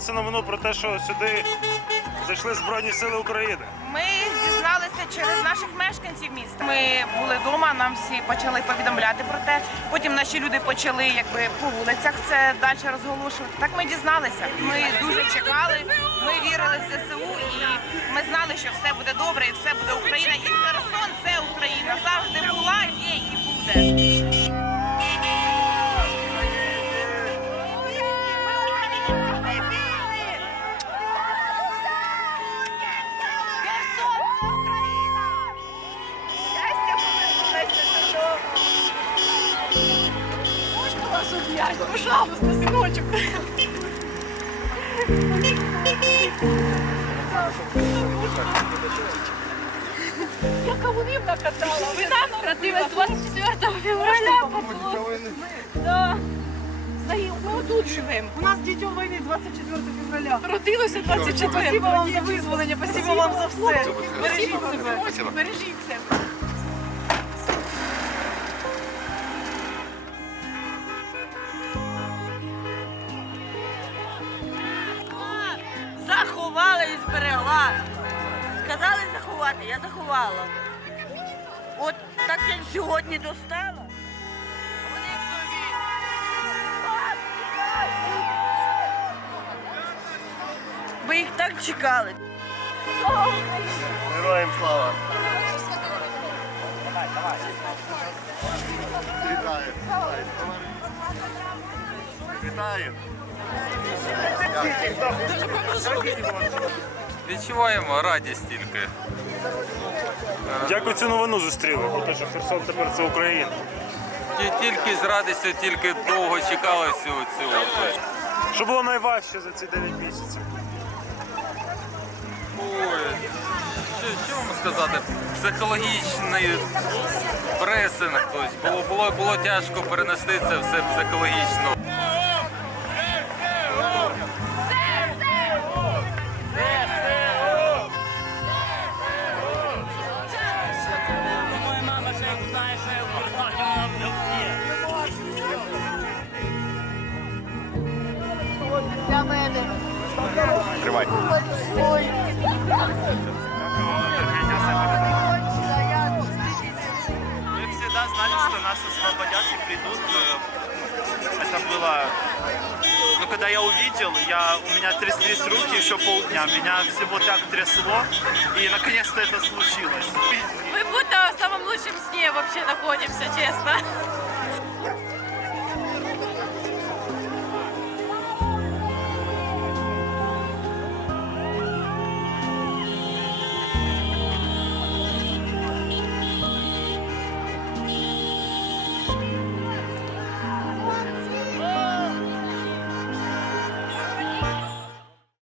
дізналися новину про те, що сюди зайшли Збройні Сили України? Ми дізналися через наших мешканців міста. Ми були вдома, нам всі почали повідомляти про те. Потім наші люди почали якби по вулицях це далі розголошувати. Так ми дізналися. Ми дуже чекали. Ми вірили в ЗСУ і ми знали, що все буде добре і все буде Україна. І Херсон це Україна. Завжди була, є і буде. Обнять? Пожалуйста, сыночек. Я кавунів накатала. Вина народилась 24 февраля. Да. Ми тут живемо. У нас дітям війни 24 февраля. Родилося 24 Спасибо вам за визволення, спасибо вам за все. Бережіть себе. Бережіть себе. І зберегла. Сказали заховати, я заховала. От так я сьогодні достала. Вони. Ми їх так чекали. Героям слава! Вітаю. Вітаю. Відчуваємо радість тільки. Як ви цю новину зустріли? Про те, що Херсон тепер це Україна. Ті- Тільки з радістю, тільки довго чекали цю цю. Що було найважче за ці 9 місяців? Ой, що, вам сказати? Психологічний пресинг. Було, було, було тяжко перенести це все психологічно. Тримай. Мы всегда знали, что нас освободят и придут. Э, Это было... Ну, когда я увидел, я, у меня тряслись руки еще полдня. Меня всего так трясло. И наконец-то это случилось. Мы будто в самом лучшем сне вообще находимся, честно.